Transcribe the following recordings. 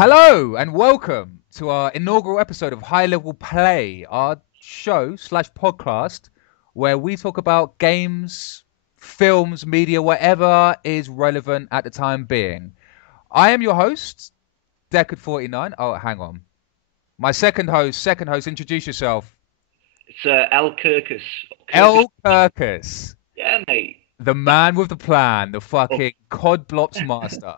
Hello and welcome to our inaugural episode of High Level Play, our show slash podcast where we talk about games, films, media, whatever is relevant at the time being. I am your host, Deckard49. Oh, hang on. My second host, introduce yourself. It's El Kirkus. El Kirkus. Yeah, mate. The man with the plan, the fucking cod blops master.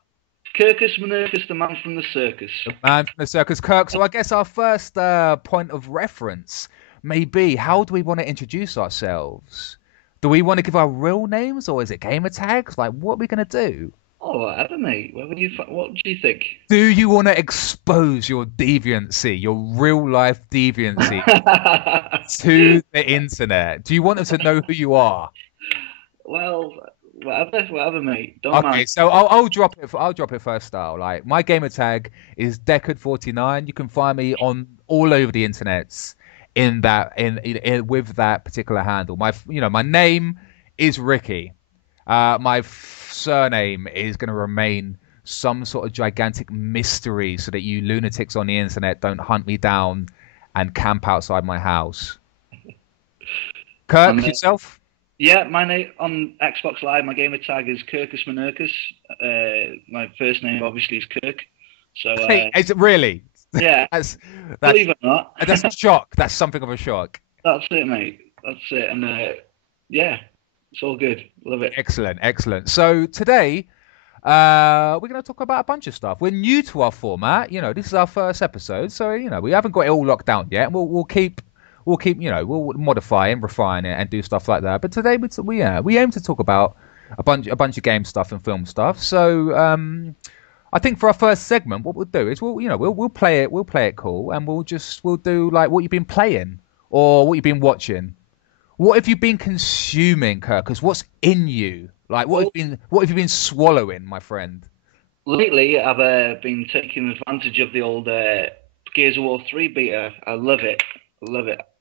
Kirkus Menurcus, the man from the circus. The man from the circus, Kirk. So I guess our first point of reference may be, how do we want to introduce ourselves? Do we want to give our real names, or is it gamer tags? Like, what are we going to do? Oh, whatever, mate. What do you think? Do you want to expose your deviancy, your real life deviancy, to the internet? Do you want them to know who you are? Well, whatever, mate. Don't Okay, mind. so I'll drop it. I'll drop it first style. Like, my gamer tag is Deckard49. You can find me on all over the internets in with that particular handle. My name is Ricky. My surname is going to remain some sort of gigantic mystery so that you lunatics on the internet don't hunt me down and camp outside my house. Kirk, yourself? Yeah, my name on Xbox Live, my gamer tag is Kirkus Menurcus. My first name obviously is Kirk. So Is it really? Yeah. that's Believe it or not. That's a shock. That's something of a shock. That's it, mate. That's it. And yeah, it's all good. Love it. Excellent. So today, we're going to talk about a bunch of stuff. We're new to our format. This is our first episode, so we haven't got it all locked down yet. We'll keep we'll modify and refine it and do stuff like that. But today we aim to talk about a bunch of game stuff and film stuff. So I think for our first segment, what we'll do is we'll play it cool, and we'll do like what you've been playing or what you've been watching. What have you been consuming, Kirk? Because what's in you? Like, what have you been swallowing, my friend? Lately, I've been taking advantage of the old Gears of War 3 beta. I love it.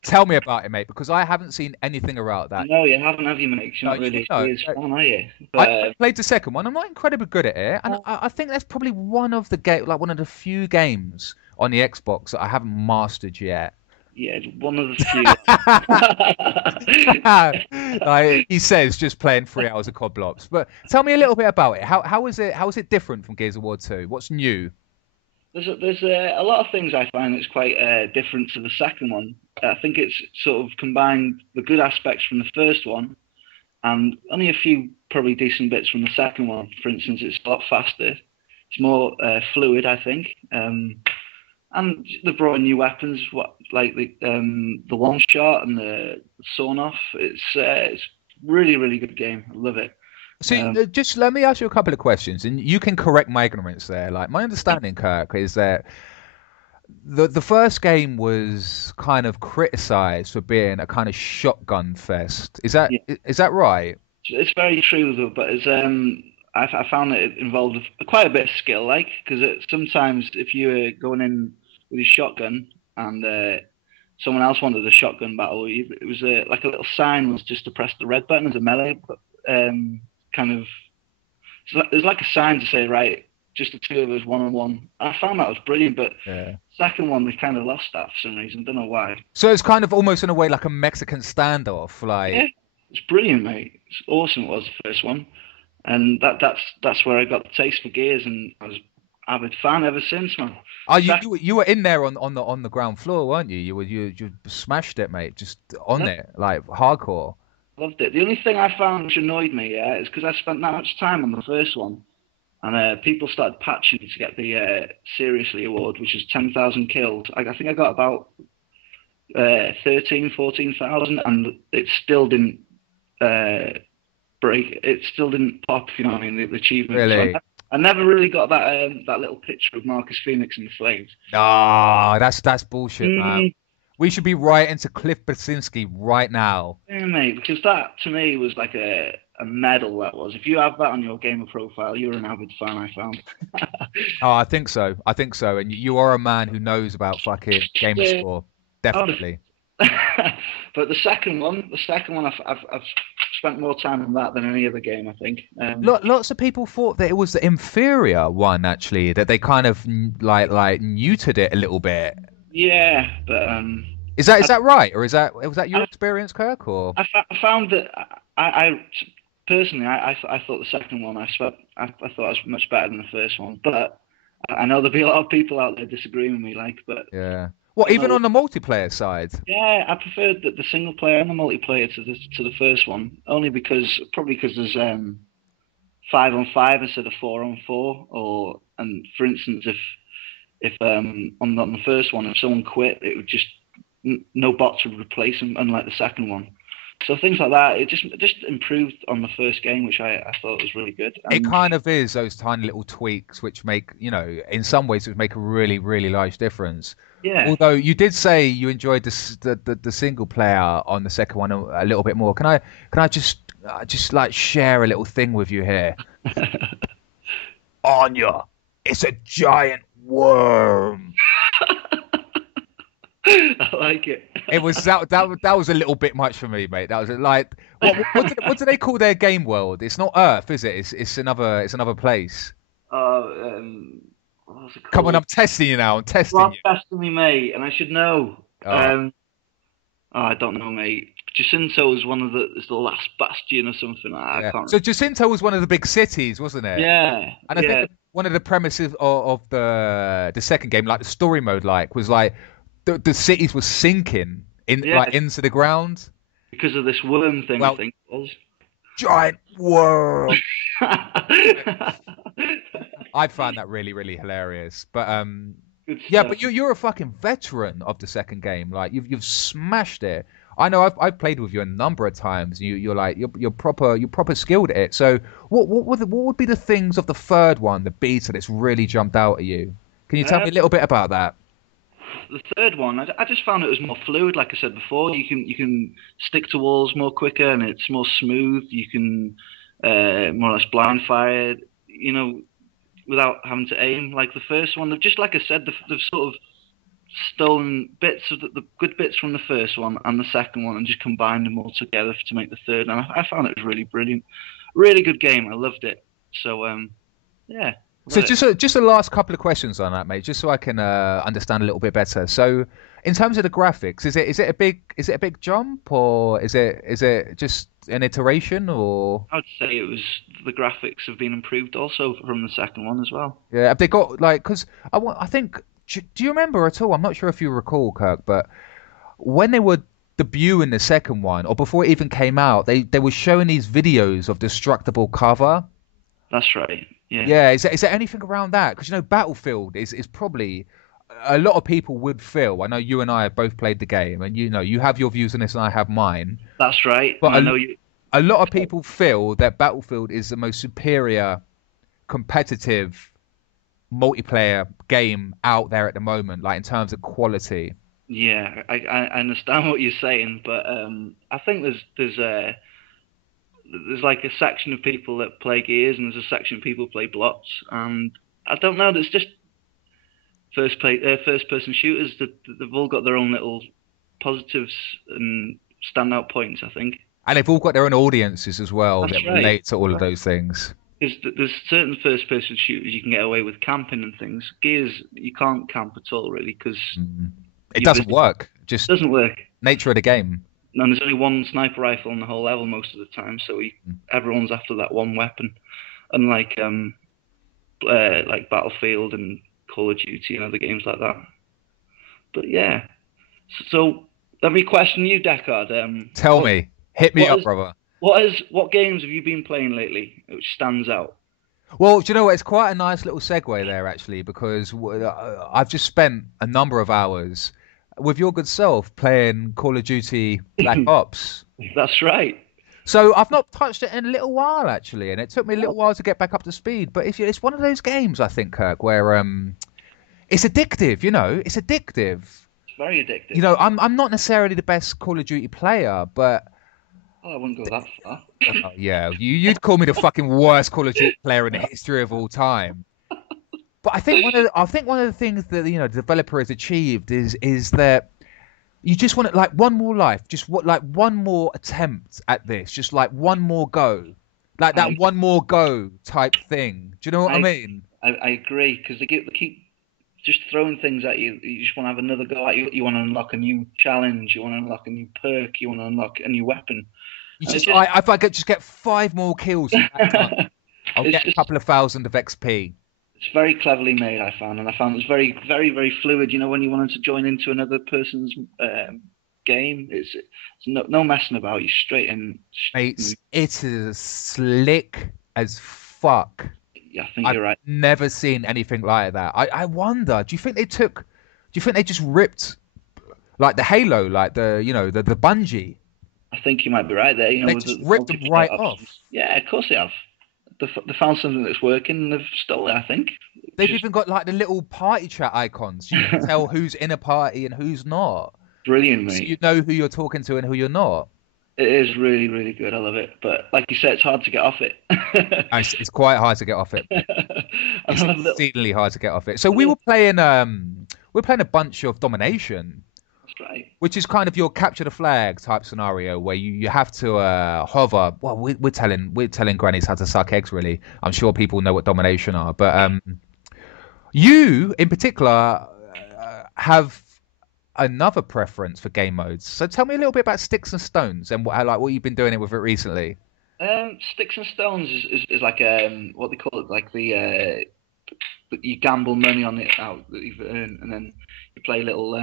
Tell me about it, mate, because I haven't seen anything about that. No, you haven't, have you, mate? You're not really Gears fan, are you? But, I played the second one. I'm not incredibly good at it, and I think that's probably one of the few games on the Xbox that I haven't mastered yet. Yeah, it's one of the few. He says just playing 3 hours of COD Blops. But tell me a little bit about it. How is it different from Gears of War 2? What's new? There's a lot of things I find that's quite different to the second one. I think it's sort of combined the good aspects from the first one and only a few probably decent bits from the second one. For instance, it's a lot faster. It's more fluid, I think. And they've brought in new weapons, like the one shot and the sawn off. It's really, really good game. I love it. So just let me ask you a couple of questions, and you can correct my ignorance there. Like, my understanding, Kirk, is that the first game was kind of criticized for being a kind of shotgun fest. Is that right? It's very true, though. But I found that it involved quite a bit of skill, because sometimes if you were going in with your shotgun and someone else wanted a shotgun battle, it was like a little sign was just to press the red button as a melee. Kind of, so there's like a sign to say, right, just the two of us one-on-one. I found that was brilliant, but second one we kind of lost that for some reason. Don't know why. So it's kind of almost in a way like a Mexican standoff, like. Yeah, it's brilliant, mate. It's awesome. It was the first one, and that's where I got the taste for Gears, and I was an avid fan ever since, man. Oh, you were in there on the ground floor, weren't you? You smashed it, mate. Just on it, like hardcore. Loved it. The only thing I found which annoyed me, is because I spent that much time on the first one, and people started patching to get the Seriously award, which is 10,000 kills. I think I got about 14,000, and it still didn't break. It still didn't pop. You know what I mean? The achievement. Really? So I never really got that little picture of Marcus Phoenix in the flames. Ah, that's bullshit, man. We should be writing to Cliff Basinski right now. Yeah, mate, because that, to me, was like a medal, that was. If you have that on your gamer profile, you're an avid fan, I found. Oh, I think so. And you are a man who knows about fucking gamer score. Definitely. But the second one, I've spent more time on that than any other game, I think. Lots of people thought that it was the inferior one, actually, that they kind of like neutered it a little bit. Yeah, but is that right, or was that your experience, Kirk? Or I found that I personally I thought the second one I thought was much better than the first one, but I know there'll be a lot of people out there disagreeing with me, but yeah. Well, even on the multiplayer side. Yeah, I preferred the single player and the multiplayer to the first one, only because there's 5-on-5 instead of 4-on-4, and for instance, if on the first one, if someone quit, it would just no bots would replace them, unlike the second one. So things like that, it just improved on the first game, which I thought was really good. It kind of is those tiny little tweaks which make, in some ways, which make a really, really large difference. Yeah. Although you did say you enjoyed the single player on the second one a little bit more. Can I just like share a little thing with you here? Anya, it's a giant worm. I like it. It was that was a little bit much for me, mate. That was like what do they call their game world? It's not Earth, is it? It's another place. What's it called? Come on, I'm testing you now. I'm testing you. Testing me, mate, and I should know. I don't know, mate. Jacinto is it's the last bastion or something. I can't remember. So Jacinto was one of the big cities, wasn't it? Yeah. And I think one of the premises of the second game, like the story mode, was like the cities were sinking into the ground because of this worm thing. I think it was giant worm. I found that really, really hilarious. But but you're a fucking veteran of the second game. Like you've smashed it. I know I've played with you a number of times. You're proper skilled at it. So what would be the things of the third one, the beta, that's really jumped out at you? Can you tell me a little bit about that? The third one, I just found it was more fluid. Like I said before, you can stick to walls more quicker, and it's more smooth. You can more or less blind fire, without having to aim. Like the first one, just like I said, they've sort of stolen bits of the good bits from the first one and the second one, and just combined them all together to make the third. And I found it was really brilliant, really good game. I loved it. So yeah. So just the last couple of questions on that, mate, just so I can understand a little bit better. So, in terms of the graphics, is it a big jump, or is it just an iteration, or? I'd say the graphics have been improved also from the second one as well. Yeah, have they got because I think, do you remember at all? I'm not sure if you recall, Kirk, but when they were debuting the second one, or before it even came out, they were showing these videos of destructible cover. That's right. Yeah. Yeah. Is there anything around that? Because Battlefield is probably a lot of people would feel. I know you and I have both played the game, and you have your views on this, and I have mine. That's right. But I know you. A lot of people feel that Battlefield is the most superior, competitive, multiplayer game out there at the moment, like in terms of quality. Yeah, I understand what you're saying, but I think there's like a section of people that play Gears, and there's a section of people who play Blots, and I don't know. There's just first-person shooters that they've all got their own little positives and standout points, I think. And they've all got their own audiences as well that right. relate to all of those things. There's certain first-person shooters you can get away with camping and things. Gears, you can't camp at all, really, because it doesn't work. Just doesn't work. Nature of the game. And there's only one sniper rifle on the whole level most of the time, so everyone's after that one weapon. Unlike like Battlefield and Call of Duty and other games like that. But yeah, so let me question you, Deckard. Tell me, hit me up, brother. What games have you been playing lately which stands out? Well, do you know what? It's quite a nice little segue there, actually, because I've just spent a number of hours with your good self playing Call of Duty Black Ops. That's right. So I've not touched it in a little while, actually, and it took me a little while to get back up to speed. But it's one of those games, I think, Kirk, where it's addictive. It's addictive. It's very addictive. I'm not necessarily the best Call of Duty player, but I wouldn't go that far. Yeah, you'd call me the fucking worst Call of Duty player in the history of all time. But I think one of the things that the developer has achieved is that You just want it like one more life, just what like one more attempt at this, just like one more go, like that I one more go type thing. Do you know what I I mean? I agree because they keep just throwing things at you. You just want to have another go at you. You want to unlock a new challenge. You want to unlock a new perk. You want to unlock a new weapon. You And it's just, just if I could just get 5 more kills in that time, I'll it's get a just couple of thousand of XP. it's very cleverly made. I found, and I found it's very very very fluid. You know, when you wanted to join into another person's game, it's no messing about. You straight in. It's it is slick as fuck. Yeah, I think I've you're right. never seen anything like that. I wonder, do you think they just ripped like the Halo, like the Bungie? I think you might be right there. You know, They with just the ripped them multiplayer right options. off. Yeah, of course they have. They found something that's working and they've stolen it. I think. They've Just even got like the little party chat icons. You can tell who's in a party and who's not. brilliant, So you mate. know who you're talking to and who you're not. It is really really good. I love it. But like you said, it's hard to get off it. It's quite hard to get off it. And It's I love little. exceedingly hard to get off it. So we were playing a bunch of domination, That's right. which is kind of your capture the flag type scenario where you have to hover. Well, we're telling grannies how to suck eggs. Really, I'm sure people know what domination are, but you in particular have another preference for game modes. So tell me a little bit about sticks and stones and what you've been doing it with it recently. Sticks and stones is like what they call it, like you gamble money on it out that you've earned, and then you play little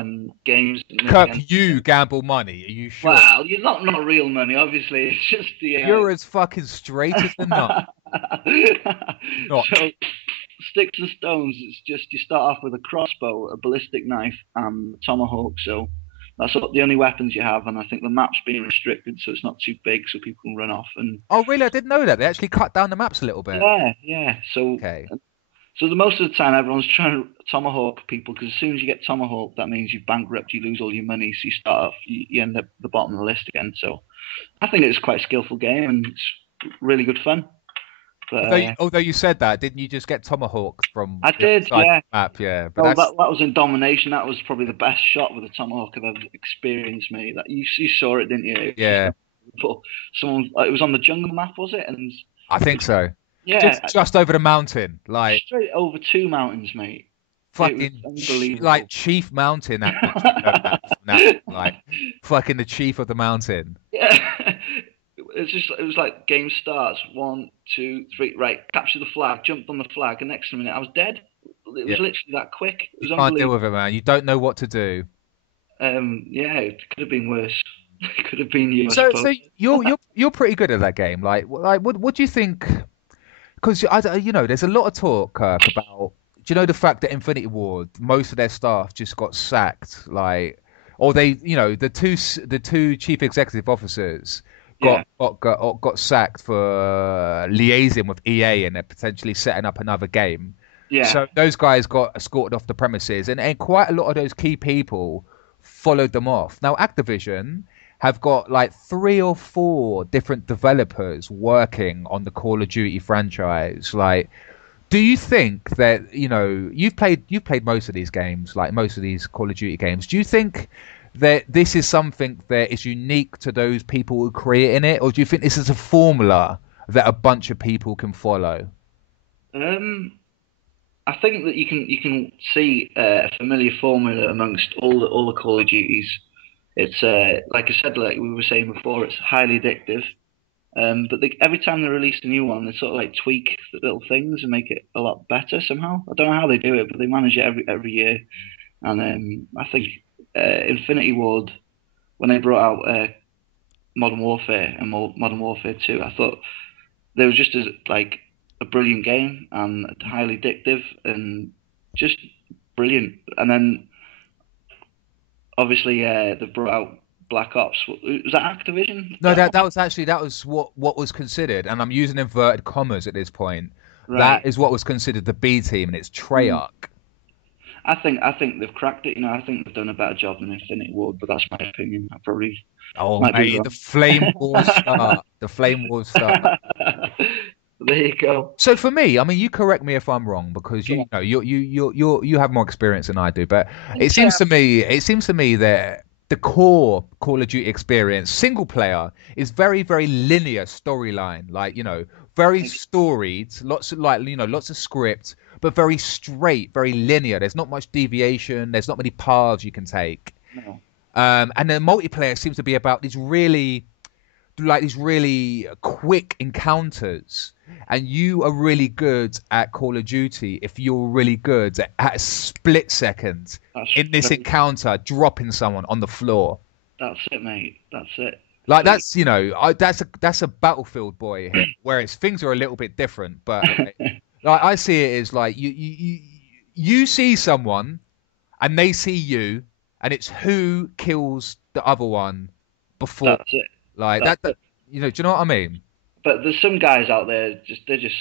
games. And at the Kirk, end, you gamble money. Are you sure? well, you're not real money, obviously. It's just the You're as fucking straight as the nut. Not. so sticks and stones. It's just you start off with a crossbow, a ballistic knife, and a tomahawk. So that's the only weapons you have, and I think the map's being restricted, so it's not too big, so people can run off. And Oh, really? I didn't know that. They actually cut down the maps a little bit. yeah. Okay. So the most of the time, everyone's trying to tomahawk people because as soon as you get tomahawk, that means you've bankrupt, you lose all your money, so you start off, you end up at the bottom of the list again. So I think it's quite a skillful game and it's really good fun. But Although you said that, didn't you just get tomahawked from I the did, other side yeah. of the map? Yeah, but Well, that's that was in domination. That was probably the best shot with a tomahawk I've ever experienced, mate. That you saw it, didn't you? It was yeah, someone. It was on the jungle map, was it? And I think so. yeah, Just over the mountain, like straight over 2 mountains, mate. fucking unbelievable. like Chief Mountain. That much you know that from that, like fucking the chief of the mountain. Yeah. It was like game starts, 1, 2, 3, right, capture the flag, jumped on the flag, and next minute I was dead. It was Yeah. literally that quick. It was You can't deal unbelievable. with it, man. You don't know what to do. Yeah, it could have been worse. It could have been you, I So suppose. you're pretty good at that game. Like what do you think? Because there's a lot of talk, Kirk, about do you know the fact that Infinity Ward, most of their staff just got sacked, like, or they, the two chief executive officers Yeah, got sacked for liaising with EA and they're potentially setting up another game. yeah, So those guys got escorted off the premises, and quite a lot of those key people followed them off. Now, Activision have got like 3 or 4 different developers working on the Call of Duty franchise. Like, do you think that you've played most of these games, like most of these Call of Duty games? Do you think that this is something that is unique to those people who creating it, or do you think this is a formula that a bunch of people can follow? I think that you can see a familiar formula amongst all the Call of Duties. It's like I said, like we were saying before, it's highly addictive. But every time they release a new one, they sort of like tweak the little things and make it a lot better somehow. I don't know how they do it, but they manage it every year. And I think Infinity Ward, when they brought out Modern Warfare and Modern Warfare 2, I thought they were just as like a brilliant game and highly addictive and just brilliant. And then obviously they brought out Black Ops. Was that Activision? No, that was what was considered, and I'm using inverted commas at this point. Right. That is what was considered the B team, and it's Treyarch. I think they've cracked it. I think they've done a better job than Infinity Ward, but that's my opinion. I probably Oh, might be mate, wrong. the flame wars start. The flame wars start. There you go. So for me, I mean, you correct me if I'm wrong because you have more experience than I do. But it seems to me that the core Call of Duty experience, single player, is very, very linear storyline. Like, very storied, lots of lots of script, but very straight, very linear. There's not much deviation. There's not many paths you can take. No. And the multiplayer seems to be about these really quick encounters, and you are really good at Call of Duty if you're really good at a split second in this encounter dropping someone on the floor. That's it, mate. That's it. Like that's a Battlefield boy here, whereas things are a little bit different. But like I see it as like you see someone and they see you, and it's who kills the other one before. That's it. Like that, do you know what I mean? But there's some guys out there they're just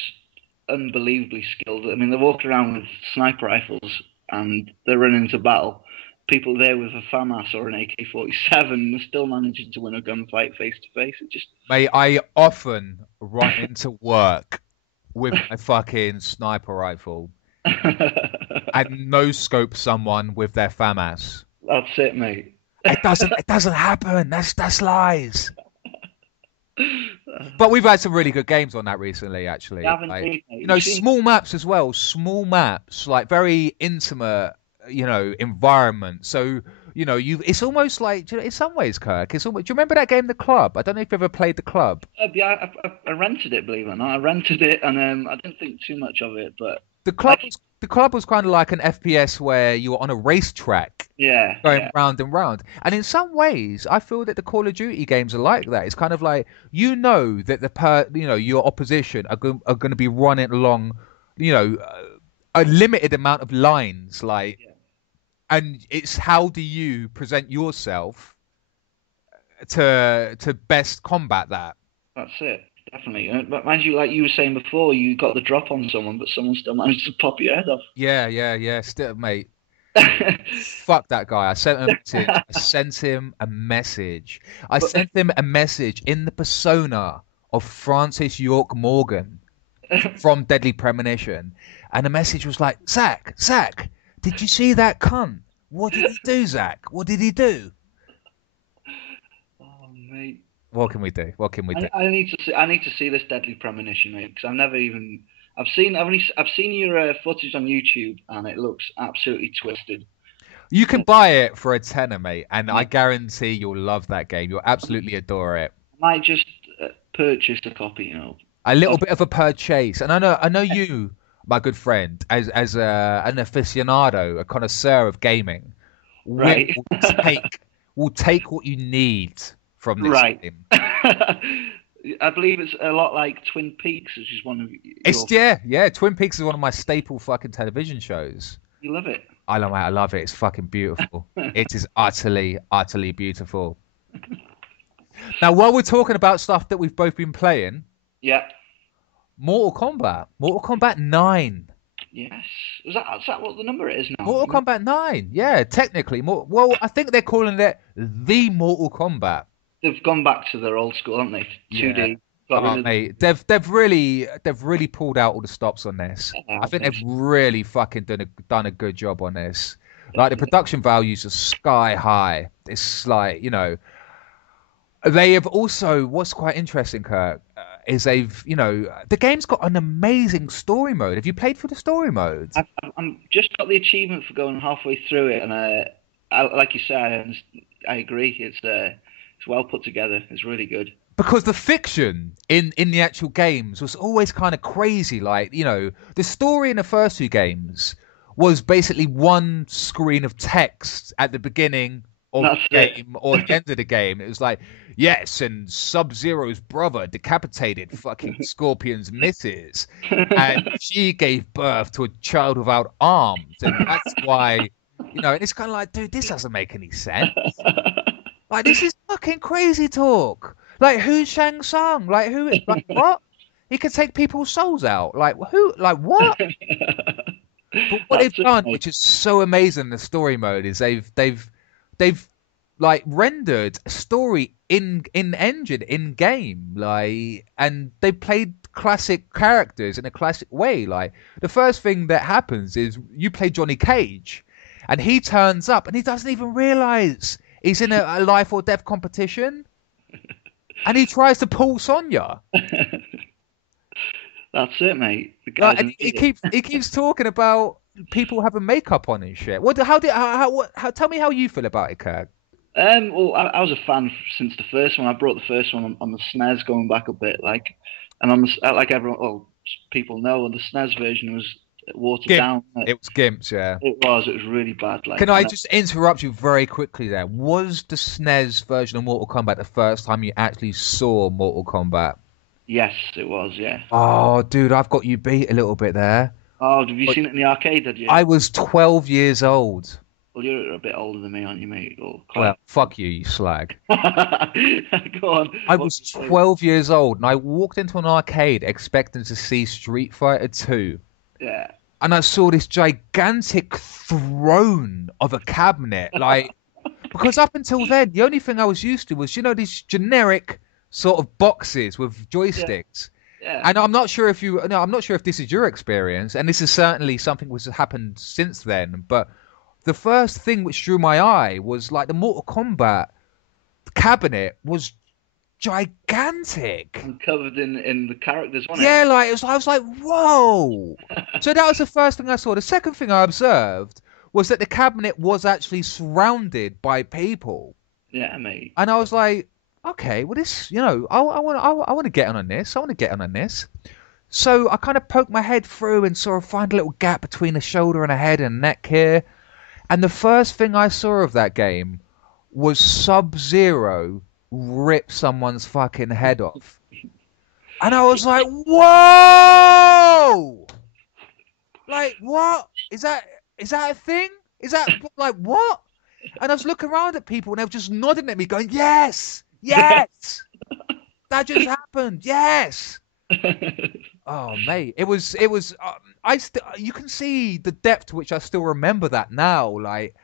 unbelievably skilled. I mean, they walk around with sniper rifles and they're running into battle. People there with a FAMAS or an AK-47 are still managing to win a gunfight face to face. It just, mate, I often run into work with a fucking sniper rifle and no scope someone with their FAMAS. That's it, mate. It doesn't happen. That's lies. But we've had some really good games on that recently, actually. Like, small maps as well. Small maps, like very intimate, environment. So, it's almost like, in some ways, Kirk, do you remember that game, The Club? I don't know if you've ever played The Club. Yeah, I rented it, believe it or not. I rented it, and I didn't think too much of it, but... The Club was kind of like an FPS where you were on a racetrack, going round and round. And in some ways, I feel that the Call of Duty games are like that. It's kind of like that your opposition are going to be running along, a limited amount of lines, and it's how do you present yourself to best combat that. That's it. Definitely. But mind you, like you were saying before, you got the drop on someone, but someone still managed to pop your head off. Yeah. Still, mate. Fuck that guy. I sent him a message. I sent him a message in the persona of Francis York Morgan from Deadly Premonition. And the message was like, Zach, did you see that cunt? What did he do, Zach? What did he do? Oh, mate. What can we do? I need to see this Deadly Premonition, mate, because I've seen your footage on YouTube, and it looks absolutely twisted. You can buy it for a tenner, mate, and I guarantee you'll love that game. You'll absolutely adore it. I might just purchase a copy, A little bit of a purchase, and I know you, my good friend, as an aficionado, a connoisseur of gaming, right? will take what you need from this game. I believe it's a lot like Twin Peaks, which is one of Twin Peaks is one of my staple fucking television shows. You love it? I love it. It's fucking beautiful. It is utterly, utterly beautiful. Now, while we're talking about stuff that we've both been playing, Mortal Kombat 9. Yes. Is that what the number is now? Mortal Kombat 9. Yeah, technically. Well, I think they're calling it the Mortal Kombat. They've gone back to their old school, haven't they? 2D. Mate, they've really pulled out all the stops on this. I think they've really fucking done a good job on this. Like, the production values are sky high. It's like, they have also, what's quite interesting, Kirk, is the game's got an amazing story mode. Have you played for the story mode? I'm just got the achievement for going halfway through it, and like you said, I agree. It's well put together. It's really good. Because the fiction in the actual games was always kind of crazy. Like, the story in the first two games was basically one screen of text at the beginning of the game or the end of the game. It was like, yes, and Sub-Zero's brother decapitated fucking Scorpion's missus, and she gave birth to a child without arms, and that's why, and it's kind of like, dude, this doesn't make any sense. Like, this is fucking crazy talk. Like, who's Shang Tsung? Like, who? Like, what? He can take people's souls out. Like, who? Like, what? But what they've done, which is so amazing, the story mode, is they've like rendered a story in engine in game, like, and they played classic characters in a classic way. Like, the first thing that happens is you play Johnny Cage, and he turns up and he doesn't even realize He's in a life or death competition, and he tries to pull Sonya. That's it, mate. The guy's an idiot. He keeps talking about people having makeup on and shit. Tell me how you feel about it, Kirk. Well, I was a fan since the first one. I brought the first one on the SNES, going back a bit, like, and on the like everyone, well, people know, the SNES version was watered down. It was gimped, yeah. It was really bad. Like, can I just interrupt you very quickly there? Was the SNES version of Mortal Kombat the first time you actually saw Mortal Kombat? Yes, it was, yeah. Oh, dude, I've got you beat a little bit there. Oh, have you seen it in the arcade, did you? I was 12 years old. Well, you're a bit older than me, aren't you, mate? Well, fuck you, you slag. Go on. I was 12 years old, and I walked into an arcade expecting to see Street Fighter 2. Yeah. And I saw this gigantic throne of a cabinet, like, because up until then, the only thing I was used to was, these generic sort of boxes with joysticks. Yeah. And I'm not sure if this is your experience, and this is certainly something which has happened since then, but the first thing which drew my eye was like the Mortal Kombat cabinet was gigantic and covered in the characters, wasn't it? Yeah, I was like, whoa. So that was the first thing I saw. The second thing I observed was that the cabinet was actually surrounded by people. Yeah, mate. And I was like, okay, well, this, I want to get on this. I want to get on this. So I kind of poked my head through and sort of find a little gap between a shoulder and a head and neck here. And the first thing I saw of that game was Sub-Zero rip someone's fucking head off. And I was like, whoa! Like, what? Is that a thing? Is that, like, what? And I was looking around at people and they were just nodding at me going, yes! Yes! That just happened. Yes! Oh, mate, it was. You can see the depth to which I still remember that now. Like,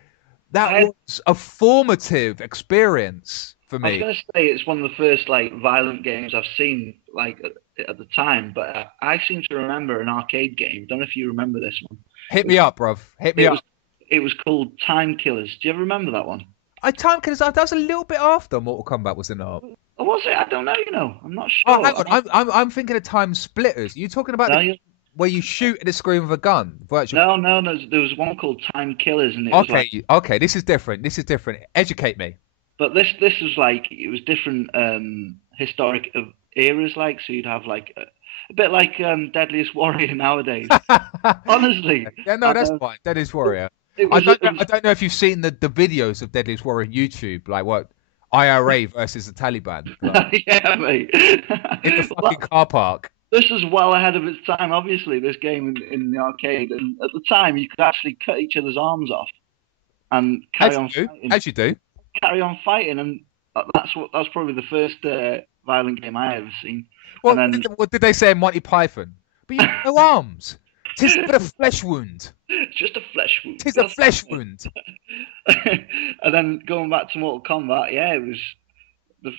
that was a formative experience for me. I was going to say it's one of the first like violent games I've seen like at the time, but I seem to remember an arcade game. Don't know if you remember this one. Hit me up, bruv. Hit me up. It was called Time Killers. Do you ever remember that one? Time Killers. That was a little bit after Mortal Kombat was in art. Or was it? I don't know. I'm not sure. Oh, hang on. I'm thinking of Time Splitters. Are you talking about where you shoot at the screen with a gun? Virtually? No. There was one called Time Killers, and it was okay. This is different. Educate me. But this was like it was different historic eras. Like, so you'd have like a bit like Deadliest Warrior nowadays. Honestly. Yeah, no, that's fine. Deadliest Warrior. I don't know if you've seen the videos of Deadliest Warrior on YouTube, like what IRA versus the Taliban. Like, yeah, mate. In the fucking car park. This is well ahead of its time, obviously, this game in the arcade. And at the time, you could actually cut each other's arms off and carry on fighting. As you do. Carry on fighting. And that's probably the first violent game I ever seen. Well, what did they say in Monty Python? But you have no arms. 'Tis but a flesh wound. Just a flesh wound. 'Tis a flesh wound. And then going back to Mortal Kombat, yeah, it was the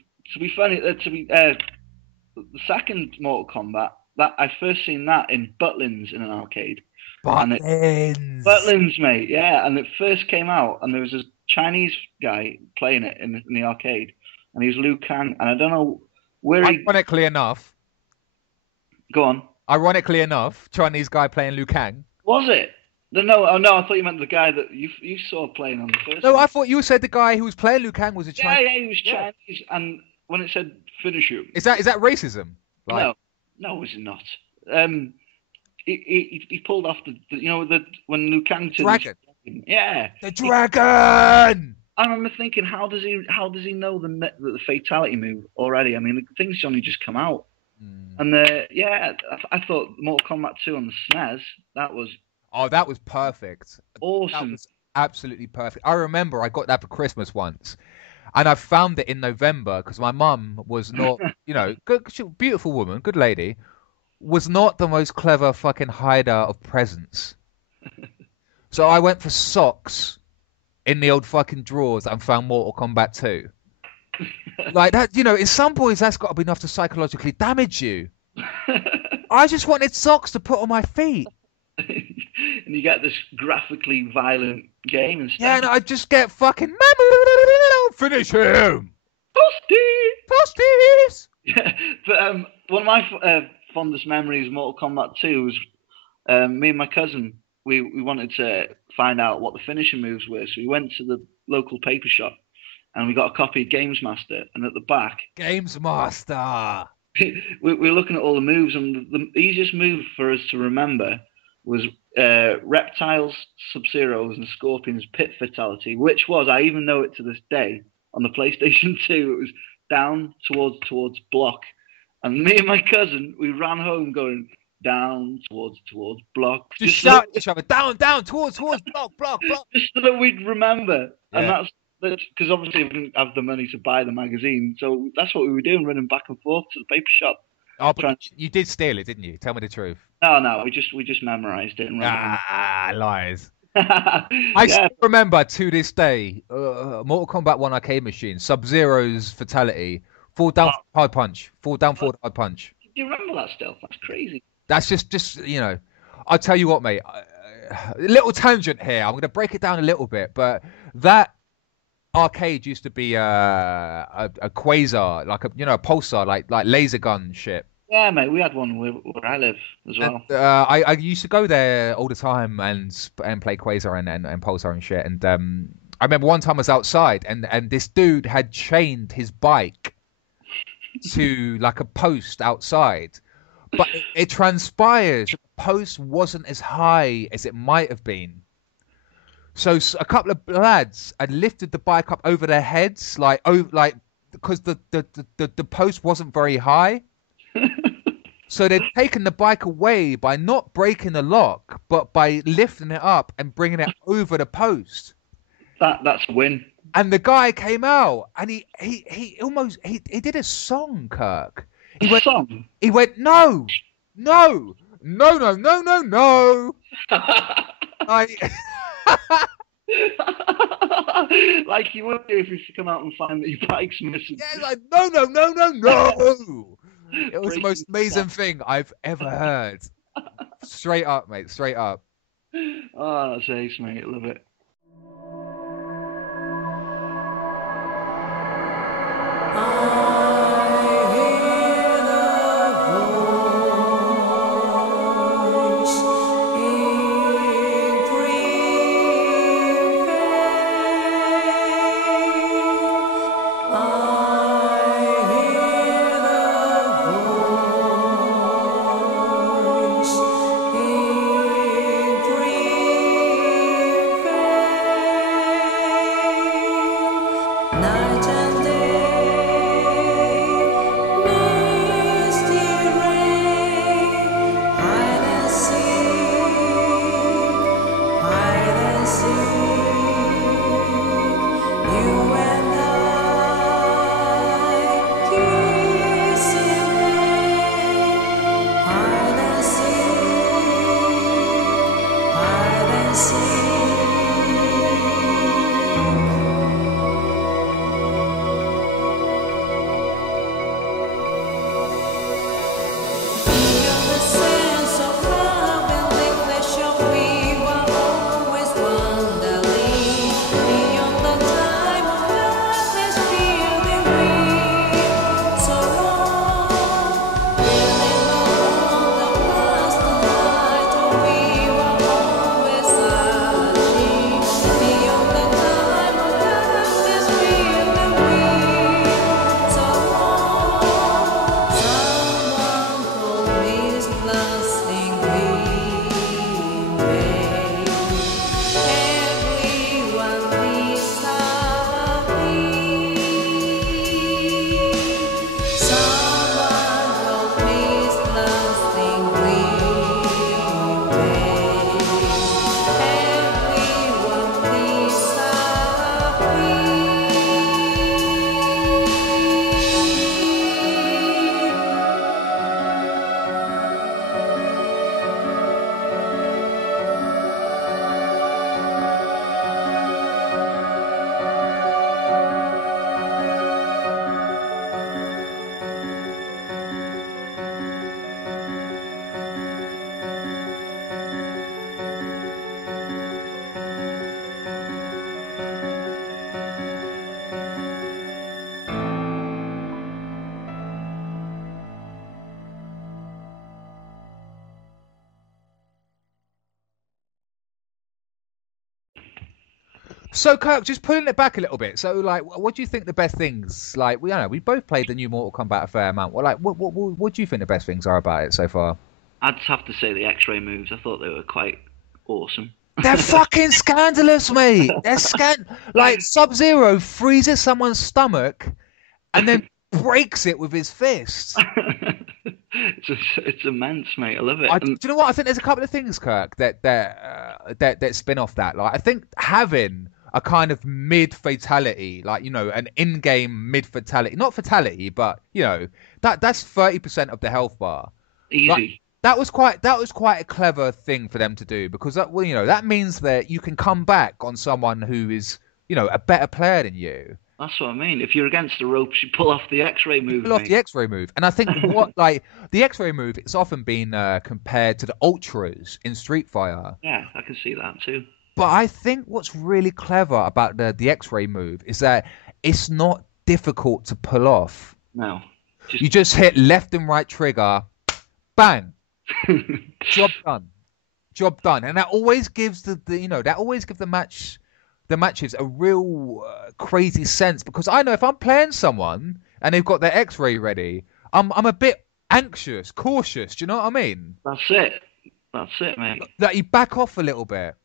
second Mortal Kombat that I first seen that in Butlins in an arcade. Butlins, mate, yeah. And it first came out, and there was a Chinese guy playing it in the arcade, and he was Liu Kang, and I don't know where Ironically enough. Go on. Ironically enough, Chinese guy playing Liu Kang. Was it? No, I thought you meant the guy that you saw playing on the first one. I thought you said the guy who was playing Liu Kang was a Chinese. Yeah, he was Chinese, and when it said finish him. Is that racism? Like... No, it's not. He pulled off when Liu Kang turned dragon. Yeah, the dragon. I remember thinking, how does he know the fatality move already? I mean, the thing's only just come out. And I thought Mortal Kombat 2 on the SNES, that was... Oh, that was perfect. Awesome. That was absolutely perfect. I remember I got that for Christmas once. And I found it in November because my mum was not, good, beautiful woman, good lady, was not the most clever fucking hider of presents. So I went for socks in the old fucking drawers and found Mortal Kombat 2. Like that, in some boys that's got to be enough to psychologically damage you. I just wanted socks to put on my feet. And you get this graphically violent game instead. Yeah, and I'd just get fucking finish him. Posties. Yeah, but one of my fondest memories of Mortal Kombat 2 was me and my cousin. We wanted to find out what the finishing moves were, so we went to the local paper shop and we got a copy of Games Master. And at the back, Games Master. we were looking at all the moves, and the easiest move for us to remember was Reptiles, Sub-Zeros, and Scorpions Pit Fatality, which was, I even know it to this day, on the PlayStation 2, it was down towards block. And me and my cousin, we ran home going down towards block. Just shout at each other, down, towards block. Just so that we'd remember. Yeah. And that's because obviously we didn't have the money to buy the magazine. So that's what we were doing, running back and forth to the paper shop. Oh, but you did steal it, didn't you? Tell me the truth. No, we just memorized it and ran. Lies. I still remember to this day, Mortal Kombat 1 arcade machine, Sub-Zero's fatality, fall down hard punch. Do you remember that still? That's crazy. That's just I'll tell you what, mate. A little tangent here. I'm going to break it down a little bit, but that arcade used to be a quasar, like a pulsar, like laser gun shit. Yeah, mate, we had one where I live as well. And, I used to go there all the time and play Quasar and Pulsar and shit. And I remember one time I was outside and this dude had chained his bike to like a post outside. But it transpires that the post wasn't as high as it might have been. So a couple of lads had lifted the bike up over their heads, because the post wasn't very high. So they'd taken the bike away by not breaking the lock, but by lifting it up and bringing it over the post. That's a win. And the guy came out and he did a song, Kirk. He went no. Like you would do if you come out and find that your bike's missing. Yeah, like no. It was the most amazing thing I've ever heard. Straight up, mate. Straight up. Oh, that's ace, mate. Love it. So Kirk, just pulling it back a little bit. So like, what do you think the best things? Like, we, I know we both played the new Mortal Kombat a fair amount. Well, like, what do you think the best things are about it so far? I'd have to say the X-ray moves. I thought they were quite awesome. They're fucking scandalous, mate. They're like Sub-Zero freezes someone's stomach and then breaks it with his fists. It's immense, mate. I love it. Do you know what? I think there's a couple of things, Kirk, that spin off that. Like, I think having a kind of mid fatality, like, you know, an in-game mid fatality, not fatality, but you know, that's 30% of the health bar. Easy. Like, that was quite a clever thing for them to do, because that, well, you know, that means that you can come back on someone who is, you know, a better player than you. That's what I mean. If you're against the ropes, you pull off the X-ray move. Pull off the X-ray move, and I think like the X-ray move, it's often been compared to the ultras in Street Fighter. Yeah, I can see that too. But I think what's really clever about the X-ray move is that it's not difficult to pull off. No, you just hit left and right trigger, bang, job done, and that always gives the matches a real crazy sense, because I know if I'm playing someone and they've got their X-ray ready, I'm a bit anxious, cautious. Do you know what I mean? That's it, mate. That you back off a little bit.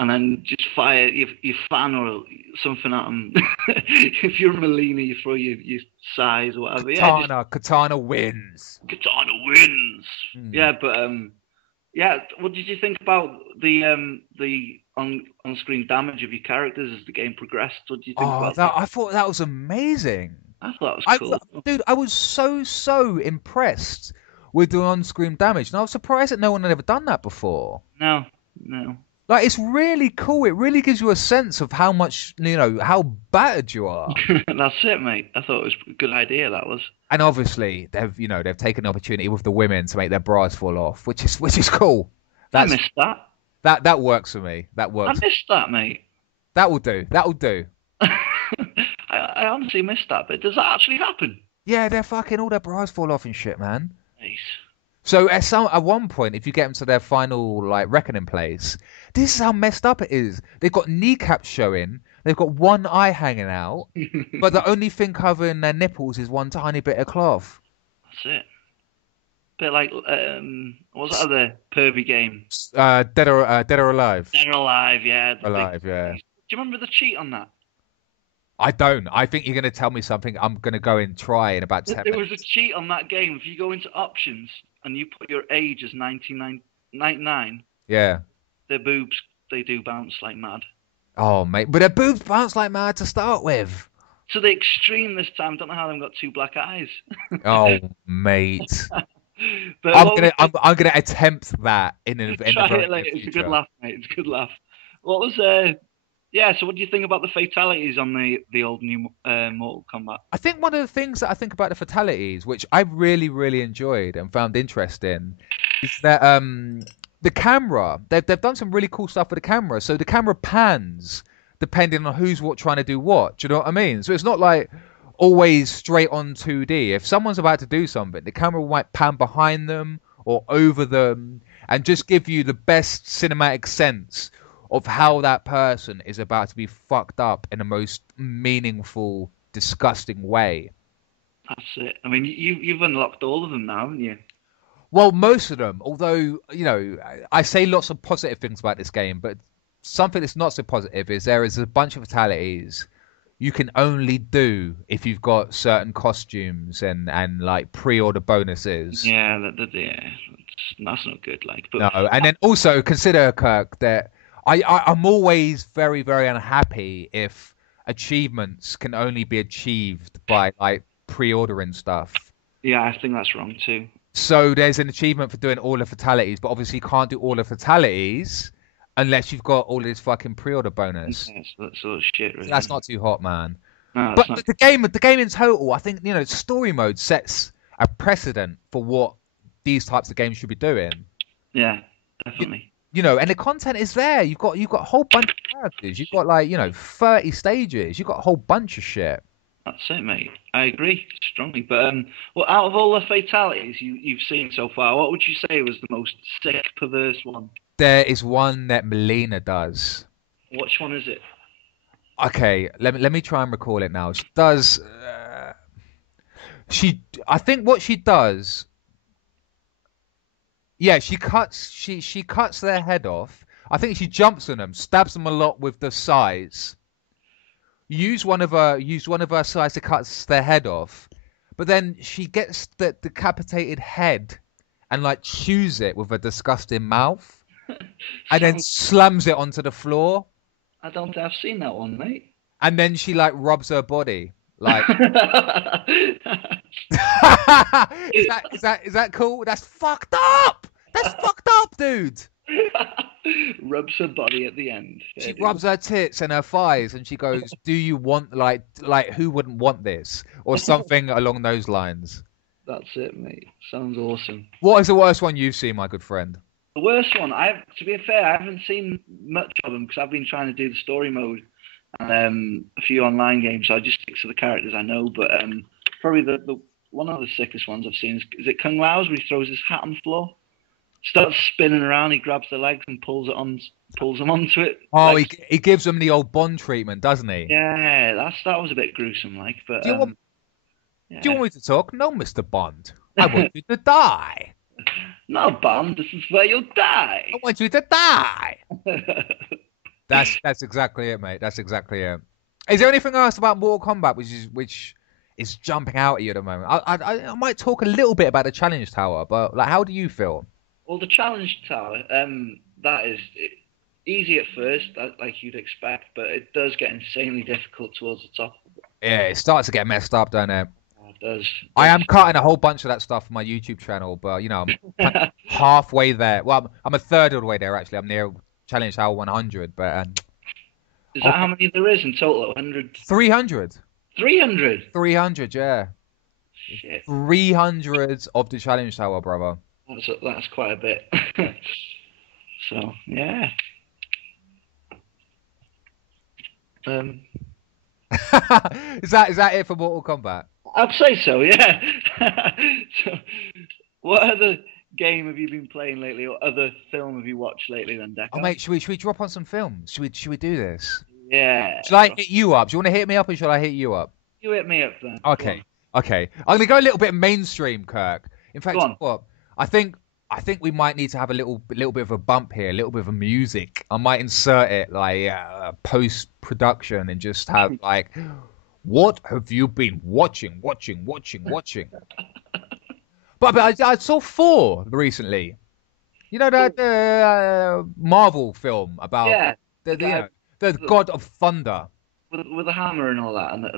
And then just fire your fan or something at them. If you're Melina, you throw your size or whatever. Katana wins. Katana wins. Yeah, but yeah. What did you think about the on-screen damage of your characters as the game progressed? What do you think about that? I thought that was amazing. I thought it was cool. Dude, I was so impressed with the on-screen damage, and I was surprised that no one had ever done that before. No. Like, it's really cool. It really gives you a sense of how much, you know, how battered you are. That's it, mate. I thought it was a good idea, that was. And obviously, they've taken the opportunity with the women to make their bras fall off, which is cool. I missed that. That works for me. That works. I missed that, mate. That will do. I honestly missed that, but does that actually happen? Yeah, they're fucking all their bras fall off and shit, man. Nice. So at one point, if you get them to their final like reckoning place, this is how messed up it is. They've got kneecaps showing, they've got one eye hanging out, but the only thing covering their nipples is one tiny bit of cloth. That's it. Bit like what's that other pervy game? Dead or Alive. Dead or Alive, yeah. Alive, yeah. Do you remember the cheat on that? I don't. I think you're going to tell me something I'm going to go and try in about 10 minutes. There was a cheat on that game. If you go into options and you put your age as 99, yeah, their boobs, they do bounce like mad. Oh, mate. But their boobs bounce like mad to start with. To the extreme this time. Don't know how they've got two black eyes. Oh, mate. But I'm gonna attempt that in a try it later. It's a good laugh, mate. It's a good laugh. What was yeah, so what do you think about the fatalities on the old new Mortal Kombat? I think one of the things that I think about the fatalities, which I really, really enjoyed and found interesting, is that the camera, they've done some really cool stuff with the camera. So the camera pans depending on who's trying to do what. Do you know what I mean? So it's not like always straight on 2D. If someone's about to do something, the camera might pan behind them or over them and just give you the best cinematic sense of how that person is about to be fucked up in the most meaningful, disgusting way. That's it. I mean, you've unlocked all of them now, haven't you? Well, most of them. Although, you know, I say lots of positive things about this game, but something that's not so positive is there is a bunch of fatalities you can only do if you've got certain costumes and like pre-order bonuses. Yeah, that's not good. Like, but... No, and then also consider, Kirk, that I'm always very, very unhappy if achievements can only be achieved by like pre-ordering stuff. Yeah, I think that's wrong too. So there's an achievement for doing all the fatalities, but obviously you can't do all the fatalities unless you've got all this fucking pre-order bonus. Yeah, so that's sort of shit, really. That's not too hot, man. No, but not... the game in total, I think, you know, story mode sets a precedent for what these types of games should be doing. Yeah, definitely. You know, and the content is there. You've got a whole bunch of characters. You've got like, you know, 30 stages. You've got a whole bunch of shit. That's it, mate. I agree strongly. But well, out of all the fatalities you've seen so far, what would you say was the most sick, perverse one? There is one that Melina does. Which one is it? Okay, let me try and recall it now. She does. I think what she does. Yeah, she cuts their head off. I think she jumps on them, stabs them a lot with the size. Use one of her size to cut their head off, but then she gets the decapitated head and like chews it with a disgusting mouth, and then Sounds, slams it onto the floor, I don't think I've seen that one, mate. and then she like rubs her body. Like, is that cool? That's fucked up. That's fucked up, dude. Rubs her body at the end. She rubs her tits and her thighs, and she goes, "Do you want like who wouldn't want this?" or something along those lines. That's it, mate. Sounds awesome. What is the worst one you've seen, my good friend? The worst one, to be fair, I haven't seen much of them because I've been trying to do the story mode and a few online games, so I just stick to the characters I know. But probably the one of the sickest ones I've seen is it Kung Lao's, where he throws his hat on the floor, starts spinning around, he grabs the legs and pulls them onto it. Oh, Like, he gives them the old Bond treatment, doesn't he? yeah, that was a bit gruesome, like. But Do you want yeah. do you want me to talk? No, Mr. Bond. I want you to die. No, Bond, this is where you'll die. I want you to die. That's exactly it, mate. That's exactly it. Is there anything else about Mortal Kombat which is jumping out at you at the moment? I might talk a little bit about the Challenge Tower, but like, how do you feel? Well, the challenge tower, that is easy at first, like you'd expect, but it does get insanely difficult towards the top. Yeah, it starts to get messed up, don't it? It does. I am cutting a whole bunch of that stuff on my YouTube channel, but you know, I'm kind of halfway there. Well, I'm a third of the way there actually. I'm near Challenge Tower 100, but Is that how many there is in total? 100? 300. 300? 300, yeah. Shit. 300 of the Challenge Tower, brother. That's quite a bit. So, yeah. Is that it for Mortal Kombat? I'd say so, yeah. So, what other game have you been playing lately, or other film have you watched lately then, Deco? Oh, mate, should we drop on some films? Should we do this? Yeah. Should I hit you up? Do you want to hit me up, or should I hit you up? You hit me up then. Okay. Okay. I'm gonna go a little bit mainstream, Kirk. In fact, Go on. what? I think we might need to have a little bit of a bump here, a little bit of a music. I might insert it like post production and just have like, what have you been watching? But I saw Thor recently. You know the Marvel film about the God of Thunder. With the hammer and all that, and the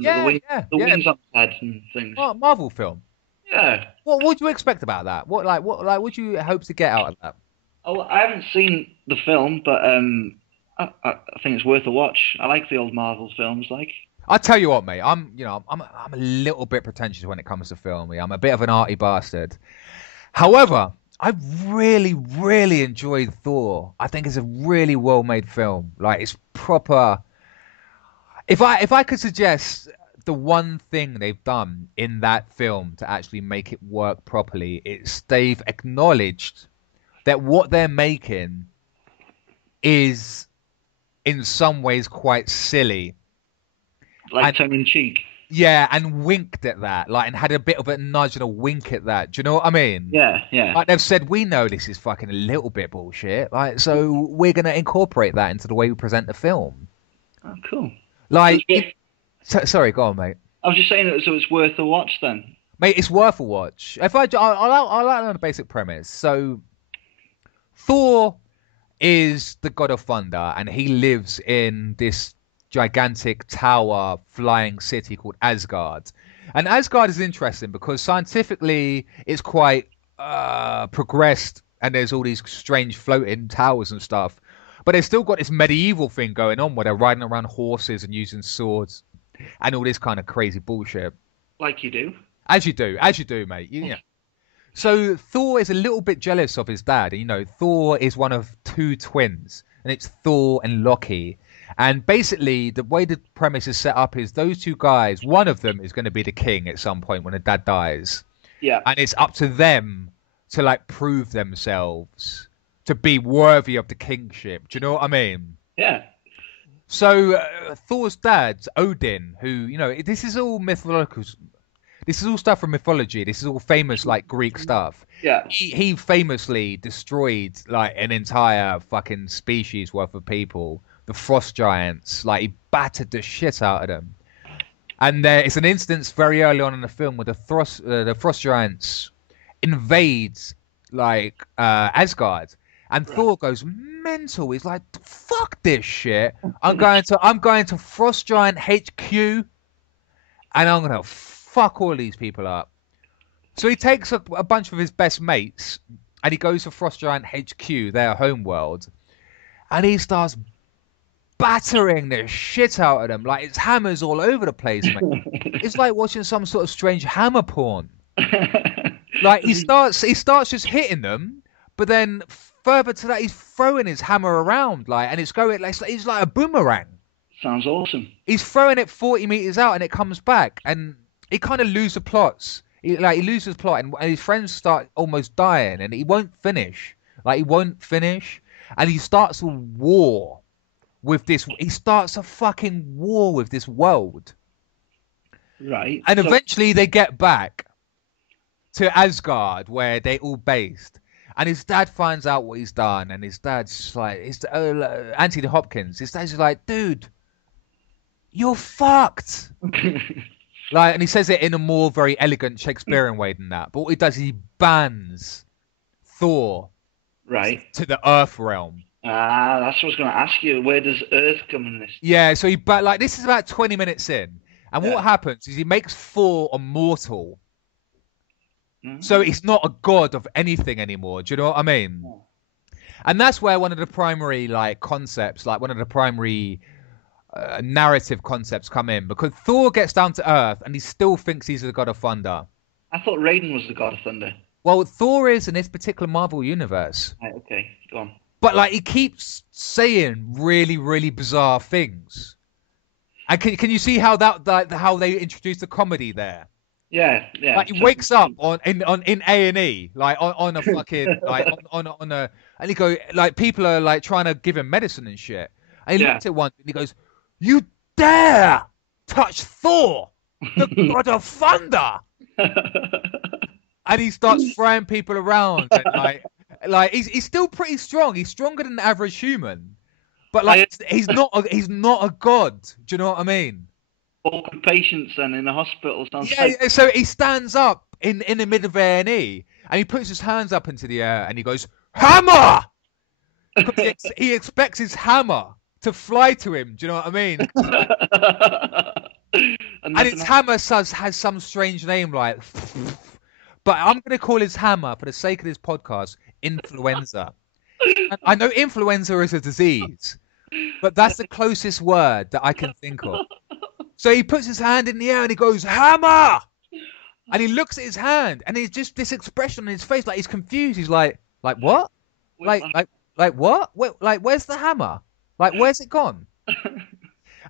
wings on his head and things. Marvel film. Yeah. What would you expect about that? What would you hope to get out of that? Oh, I haven't seen the film, but I think it's worth a watch. I like the old Marvel films, like. I tell you what, mate. I'm a little bit pretentious when it comes to filming. I'm a bit of an arty bastard. However, I really, really enjoyed Thor. I think it's a really well-made film. Like, it's proper. If I could suggest the one thing they've done in that film to actually make it work properly, it's they've acknowledged that what they're making is in some ways quite silly. Like tongue in cheek. Yeah, and winked at that, like, and had a bit of a nudge and a wink at that. Do you know what I mean? Yeah, yeah. Like, they've said, we know this is fucking a little bit bullshit, like, so we're gonna incorporate that into the way we present the film. Oh, cool. Like, sorry, go on, mate. I was just saying that so it's worth a watch then. Mate, it's worth a watch. I'll outline the basic premise. So, Thor is the god of thunder, and he lives in this gigantic tower flying city called Asgard. And Asgard is interesting because scientifically it's quite progressed, and there's all these strange floating towers and stuff. But they've still got this medieval thing going on where they're riding around horses and using swords and all this kind of crazy bullshit. Like you do. As you do, mate. Yeah. So Thor is a little bit jealous of his dad. You know, Thor is one of two twins, and it's Thor and Loki. And basically, the way the premise is set up is those two guys, one of them is going to be the king at some point when the dad dies. Yeah. And it's up to them to, like, prove themselves to be worthy of the kingship. Do you know what I mean? Yeah. So Thor's dad, Odin, who, you know, this is all mythological. This is all stuff from mythology. This is all famous, like, Greek stuff. Yeah. He famously destroyed, like, an entire fucking species worth of people. The frost giants. Like, he battered the shit out of them. And it's an instance very early on in the film where the frost giants invades, like, Asgard. And Thor goes mental. He's like, fuck this shit. I'm going to Frost Giant HQ, and I'm going to fuck all these people up. So he takes a bunch of his best mates, and he goes to Frost Giant HQ, their homeworld, and he starts battering the shit out of them. Like, it's hammers all over the place, man. It's like watching some sort of strange hammer porn. Like, he starts just hitting them, but then further to that, he's throwing his hammer around, like, and it's going, like, it's like a boomerang. Sounds awesome. He's throwing it 40 meters out, and it comes back, and he kind of loses plots. He loses plot, and his friends start almost dying, and he won't finish. Like, he won't finish, and he starts a war with this. He starts a fucking war with this world. Right. And eventually, they get back to Asgard, where they all based. And his dad finds out what he's done, and his dad's just like, Anthony Hopkins. His dad's just like, dude, you're fucked. Like, and he says it in a more very elegant Shakespearean way than that. But what he does is he bans Thor to the Earth realm. Ah, that's what I was going to ask you. Where does Earth come in this? Yeah, so this is about 20 minutes in, and what happens is he makes Thor immortal. So he's not a god of anything anymore. Do you know what I mean? Yeah. And that's where one of the primary, like, concepts, like one of the primary narrative concepts come in, because Thor gets down to Earth and he still thinks he's the god of thunder. I thought Raiden was the god of thunder. Well, Thor is in this particular Marvel universe. Right, okay, go on. But, like, he keeps saying really, really bizarre things. And can you see how how they introduced the comedy there? Yeah. Like, he wakes up in A&E, like on a fucking like on a, and he go, like, people are like trying to give him medicine and shit. And he looks at one and he goes, "You dare touch Thor, the god of thunder!" And he starts throwing people around. And, like he's still pretty strong. He's stronger than the average human, but like he's not a god. Do you know what I mean? Awkward patients then in the hospital. Yeah, so he stands up in the middle of A&E and he puts his hands up into the air and he goes, "Hammer!" He expects his hammer to fly to him. Do you know what I mean? And his hammer has some strange name, like, but I'm going to call his hammer, for the sake of this podcast, influenza. And I know influenza is a disease, but that's the closest word that I can think of. So he puts his hand in the air and he goes, "Hammer!" And he looks at his hand and he's just this expression on his face, like he's confused. He's like what? Like what? Like, where's the hammer? Like, where's it gone?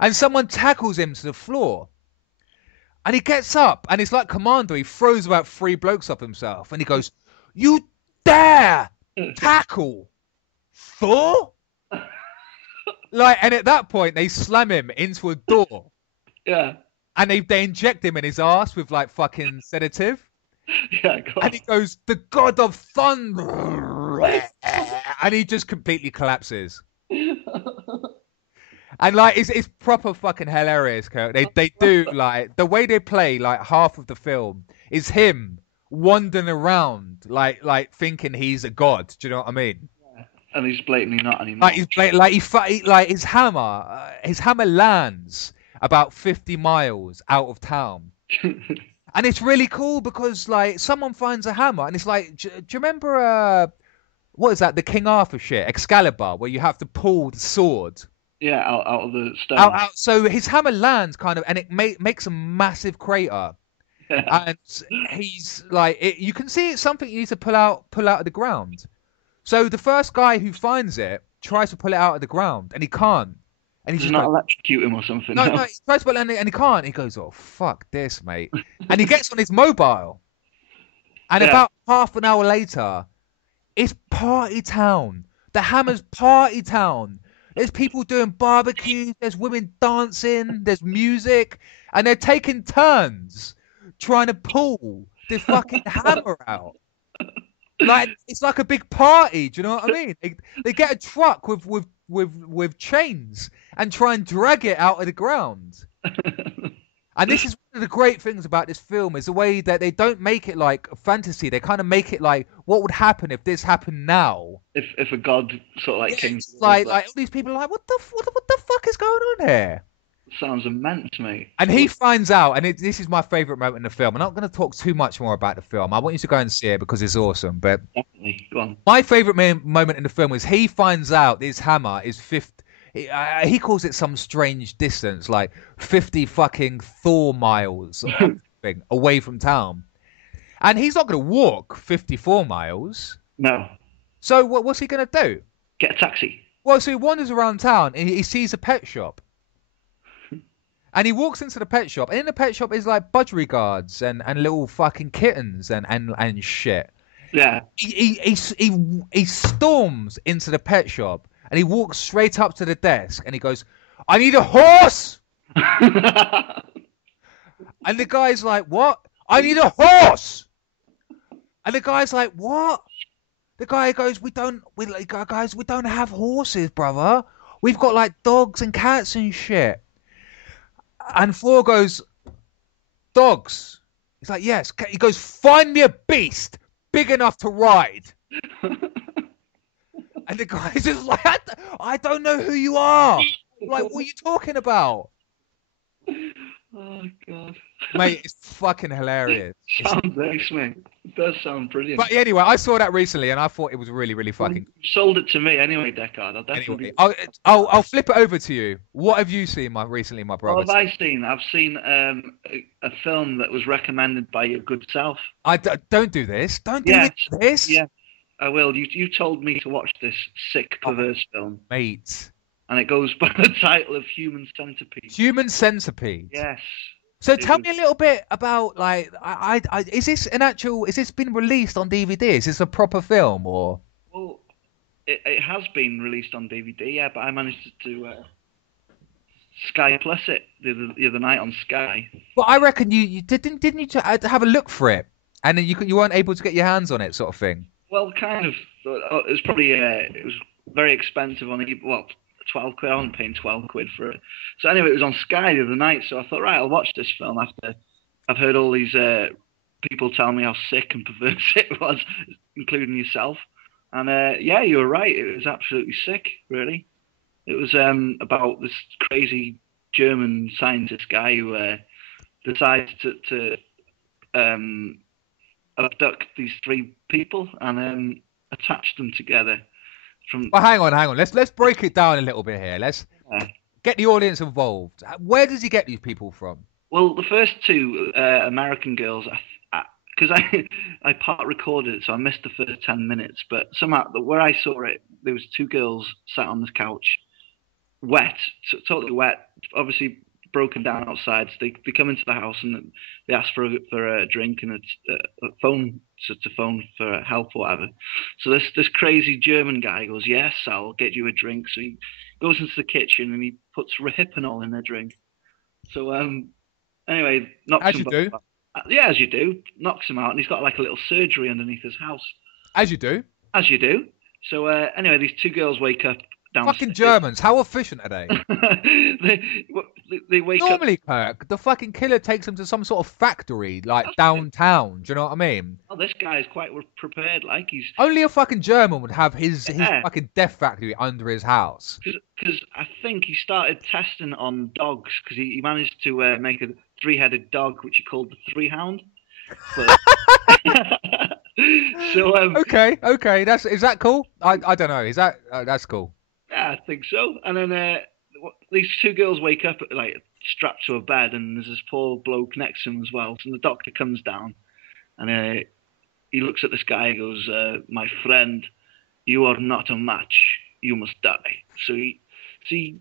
And someone tackles him to the floor. And he gets up and it's like Commando. He throws about 3 blokes up himself and he goes, "You dare tackle Thor?" Like, and at that point they slam him into a door. Yeah. And they inject him in his ass with, like, fucking sedative. Yeah, and he goes, "The god of thunder." And he just completely collapses. And, like, it's proper fucking hilarious, Kurt. They do, like, the way they play, like, half of the film is him wandering around, like thinking he's a god. Do you know what I mean? Yeah. And he's blatantly not anymore. Like his hammer lands about 50 miles out of town. And it's really cool because, like, someone finds a hammer and it's like, do you remember, what is that? The King Arthur shit, Excalibur, where you have to pull the sword. Yeah, out of the stone. So his hammer lands kind of, and it makes a massive crater. And he's like, you can see it's something you need to pull out of the ground. So the first guy who finds it tries to pull it out of the ground and he can't. And he's just not electrocute him or something. No, he tries to pull it and he can't. He goes, "Oh, fuck this, mate." And he gets on his mobile. And about half an hour later, it's party town. The Hammer's party town. There's people doing barbecues. There's women dancing. There's music, and they're taking turns trying to pull the fucking hammer out. Like it's like a big party. Do you know what I mean? They get a truck with chains and try and drag it out of the ground. And this is one of the great things about this film is the way that they don't make it like a fantasy. They kind of make it like what would happen if this happened now. If a god sort of like came. It's like all these people are like, what the fuck is going on here? Sounds immense, mate. And he finds out, and this is my favorite moment in the film. I'm not going to talk too much more about the film. I want you to go and see it because it's awesome. But Definitely. Go on. my favorite moment in the film is he finds out this hammer is 50. He calls it some strange distance, like 50 fucking Thor miles or something away from town. And he's not going to walk 54 miles. No. So what's he going to do? Get a taxi. Well, so he wanders around town and he sees a pet shop. And he walks into the pet shop. And in the pet shop is like budgerigars and little fucking kittens and shit. Yeah. He storms into the pet shop. And he walks straight up to the desk and he goes, I need a horse. And the guy's like, what? I need a horse. And the guy's like, what? The guy goes, we don't have horses, brother. We've got like dogs and cats and shit. And Thor goes, dogs. He's like, yes. He goes, find me a beast big enough to ride. And the guy's just like, I don't know who you are. Like, what are you talking about? Oh, God. Mate, it's fucking hilarious. Sounds nice, mate. It does sound brilliant. But anyway, I saw that recently and I thought it was really, really fucking... You sold it to me anyway, Deckard. I'll definitely... Anyway, I'll flip it over to you. What have you seen recently, my brother? What have I seen? I've seen a film that was recommended by your good self. Don't do this. Don't do this. Yeah, I will. You told me to watch this sick, perverse film. Mate. And it goes by the title of Human Centipede. Human Centipede. Yes. So tell me a little bit about like, is this been released on DVD? Is this a proper film or? Well, it has been released on DVD, yeah, but I managed to Sky Plus it the other night on Sky. Well, I reckon you didn't you have a look for it, and then you weren't able to get your hands on it, sort of thing. Well, kind of. It was probably it was very expensive on it. Well, 12 quid. I wasn't paying 12 quid for it. So anyway, it was on Sky the other night. So I thought, right, I'll watch this film after I've heard all these people tell me how sick and perverse it was, including yourself. And yeah, you were right. It was absolutely sick, really. It was about this crazy German scientist guy who decides to abduct these three people and attach them together. Well, hang on. Let's break it down a little bit here. Let's get the audience involved. Where does he get these people from? Well, the first two American girls, because I part recorded it, so I missed the first 10 minutes. But somehow, where I saw it, there was two girls sat on this couch, wet, totally wet, obviously broken down outside. So they come into the house and they ask for a drink and a phone to phone for help or whatever. So this crazy German guy goes, yes, I'll get you a drink. So he goes into the kitchen and he puts Rohypnol in their drink. So anyway, knocks him out. Yeah, as you do. Knocks him out, and he's got like a little surgery underneath his house. As you do. So anyway, these two girls wake up downstairs. Fucking Germans, how efficient are they? they wake Normally, up. Kirk, the fucking killer takes them to some sort of factory, like downtown. Do you know what I mean? Oh, this guy is quite prepared. Like he's only a fucking German would have his fucking death factory under his house. Because I think he started testing on dogs because he managed to make a three-headed dog, which he called the Three Hound. But... so okay, is that cool? I don't know. Is that that's cool? Yeah, I think so. And then these two girls wake up like strapped to a bed, and there's this poor bloke next to them as well. So the doctor comes down, and he looks at this guy and goes, "My friend, you are not a match. You must die." So he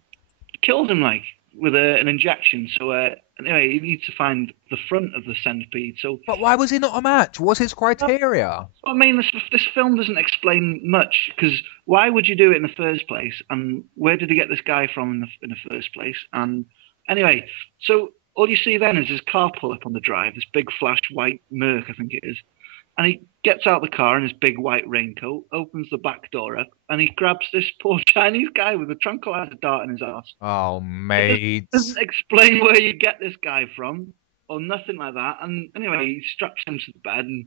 killed him. Like with an injection. So anyway, he needs to find the front of the centipede. So, But why was he not a match? What's his criteria? I mean, this film doesn't explain much because why would you do it in the first place? And where did he get this guy from in the first place? And anyway, so all you see then is his car pull up on the drive, this big flash white Merc, I think it is. And he gets out of the car in his big white raincoat, opens the back door up, and he grabs this poor Chinese guy with a tranquilizer dart in his ass. Oh, mate. It doesn't explain where you get this guy from or nothing like that. And anyway, he straps him to the bed, and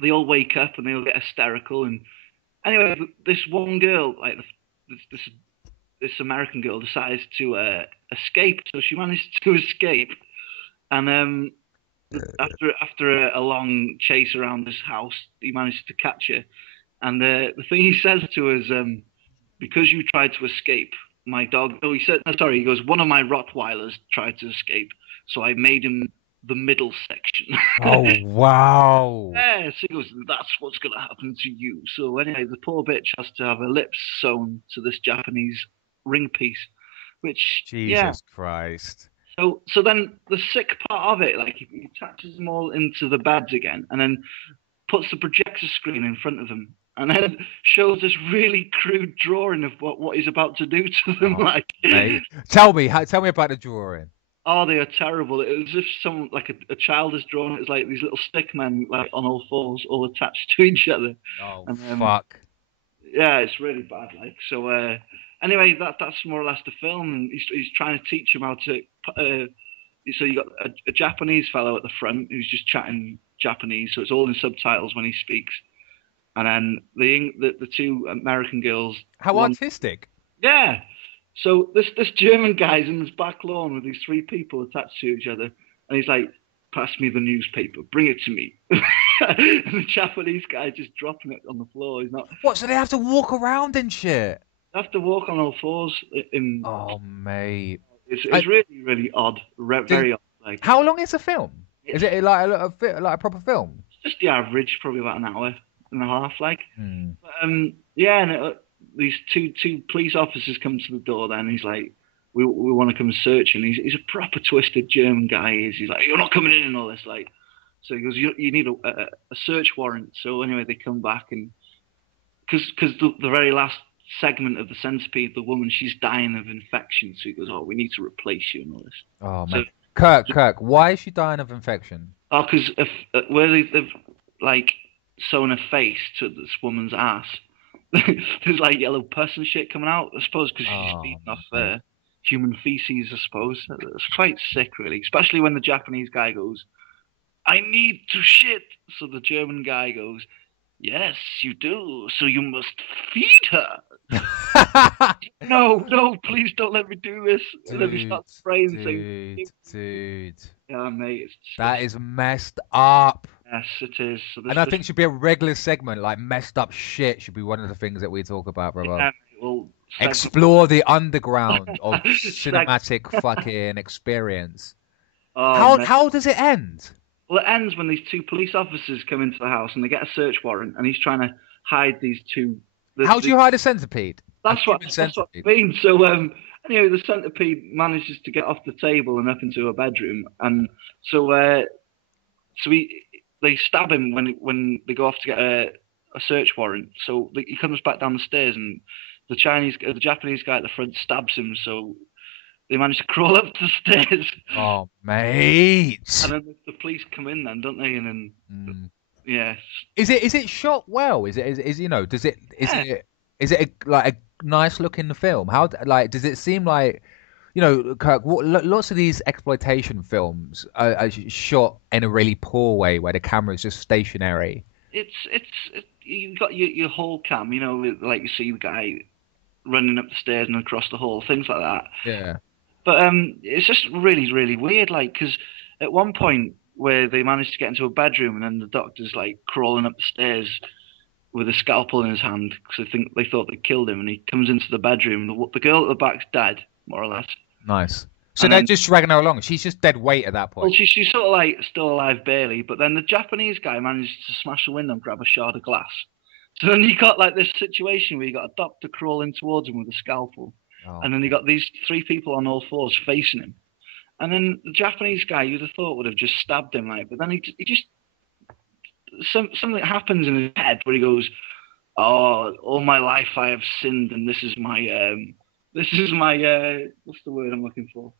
they all wake up and they all get hysterical. And anyway, this one girl, like this American girl, decides to escape. So she managed to escape, and after a long chase around this house, he managed to catch her. And the thing he says to her is, because you tried to escape, my dog. Oh, he said, no, sorry. He goes, one of my Rottweilers tried to escape, so I made him the middle section. Oh, wow. Yeah, so he goes, that's what's going to happen to you. So anyway, the poor bitch has to have her lips sewn to this Japanese ring piece, which, Jesus Christ. So then the sick part of it, like he attaches them all into the beds again, and then puts the projector screen in front of them, and then shows this really crude drawing of what he's about to do to them. Mate. Tell me about the drawing. Oh, they are terrible. It was as if a child has drawn it as like these little stick men like on all fours, all attached to each other. Oh, fuck. Yeah, it's really bad. Like so. Anyway, that's more or less the film, and he's trying to teach him how to. So you got a Japanese fellow at the front who's just chatting Japanese, so it's all in subtitles when he speaks, and then the two American girls. How artistic! Yeah. So this German guy's in this back lawn with these three people attached to each other, and he's like, "Pass me the newspaper, bring it to me." And the Japanese guy just dropping it on the floor. He's not. What? So they have to walk around and shit. They have to walk on all fours. Oh, mate. It's really, really odd. Very odd. Like, how long is the film? Is it like a proper film? It's just the average, probably about an hour and a half. Like, But, yeah. And these two police officers come to the door. Then he's like, "We want to come search." And he's a proper twisted German guy. He's like, "You're not coming in," and all this. Like, so he goes, "You need a search warrant." So anyway, they come back, and because the very last segment of the Centipede, the woman, she's dying of infection, so he goes, "Oh, we need to replace you," and all this. Oh, man. Kirk, why is she dying of infection? Oh, because where they've like sewn a face to this woman's ass, there's like yellow pus and shit coming out, I suppose, because she's eating off human feces, I suppose. It's quite sick, really, especially when the Japanese guy goes, "I need to shit," so the German guy goes, "Yes, you do. So you must feed her." No, please don't let me do this. Dude, let me start spraying. Dude. Yeah, mate. That is messed up. Yes, it is. So and I think it should be a regular segment, like messed up shit should be one of the things that we talk about, brother. Yeah, well, explore the underground of cinematic fucking experience. How does it end? Well, it ends when these two police officers come into the house and they get a search warrant, and he's trying to hide these two. How do you hide a centipede? That's what I mean. So, anyway, the centipede manages to get off the table and up into a bedroom, and so they stab him when they go off to get a search warrant. So he comes back down the stairs, and the Japanese guy at the front stabs him. So they manage to crawl up the stairs. Oh, mate! And then the police come in, then, don't they? And then, yes. Is it shot well? Is it like a nice looking film? How does it seem like? Kirk, lots of these exploitation films are shot in a really poor way, where the camera is just stationary. You've got your whole cam, like you see the guy running up the stairs and across the hall, things like that. Yeah. But it's just really, really weird, like, because at one point where they managed to get into a bedroom and then the doctor's like crawling up the stairs with a scalpel in his hand because they thought they killed him, and he comes into the bedroom. The girl at the back's dead, more or less. Nice. So they're just dragging her along. She's just dead weight at that point. Well, she's sort of like still alive barely, but then the Japanese guy manages to smash the window and grab a shard of glass. So then you got like this situation where you got a doctor crawling towards him with a scalpel, Oh. And then you got these 3 people on all fours facing him. And then the Japanese guy, you'd have thought would have just stabbed him, like, but then he just something happens in his head where he goes, "Oh, all my life I have sinned, and this is my what's the word I'm looking for?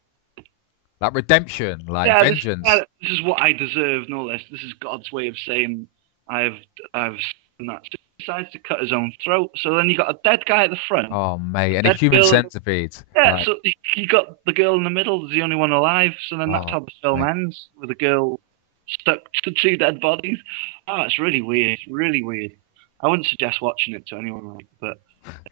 Like redemption, like vengeance. This is what I deserve, and all this. This is God's way of saying I've sinned that." So he decides to cut his own throat. So then you got a dead guy at the front. Oh mate, and a human centipede. Yeah, like... so you got the girl in the middle, is the only one alive. So then that's how the film ends, with the girl stuck to 2 dead bodies. Oh, it's really weird, really weird. I wouldn't suggest watching it to anyone, like, but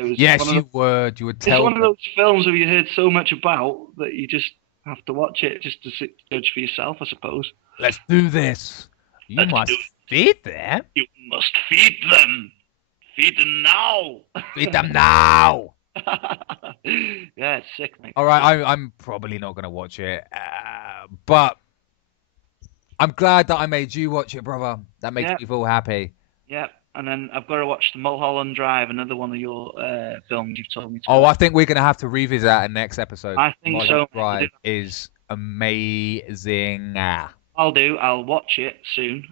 it was. Yes, you would. You would tell. It's one of those films where you heard so much about that you just have to watch it just to judge for yourself, I suppose. Let's do this. You must feed them. You must feed them. Feed them now. Feed them now. Yeah, it's sick, mate. All right, I'm probably not going to watch it, but I'm glad that I made you watch it, brother. That makes me feel happy. Yeah, and then I've got to watch The Mulholland Drive, another one of your films you've told me to watch. I think we're going to have to revisit that in next episode. I think Mulholland Drive is amazing. I'll watch it soon.